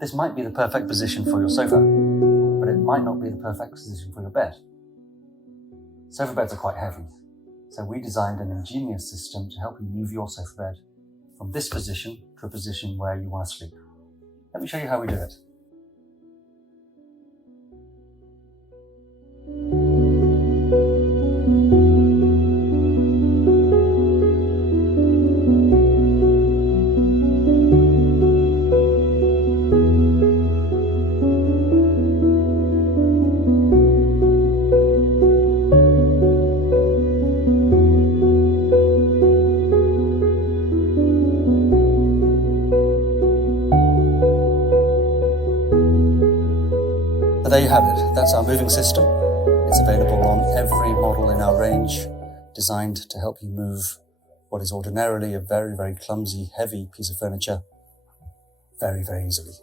This might be the perfect position for your sofa, but it might not be the perfect position for your bed. Sofa beds are quite heavy, so we designed an ingenious system to help you move your sofa bed from this position to a position where you want to sleep. Let me show you how we do it. There you have it. That's our moving system. It's available on every model in our range, designed to help you move what is ordinarily a very, very clumsy, heavy piece of furniture very, very easily.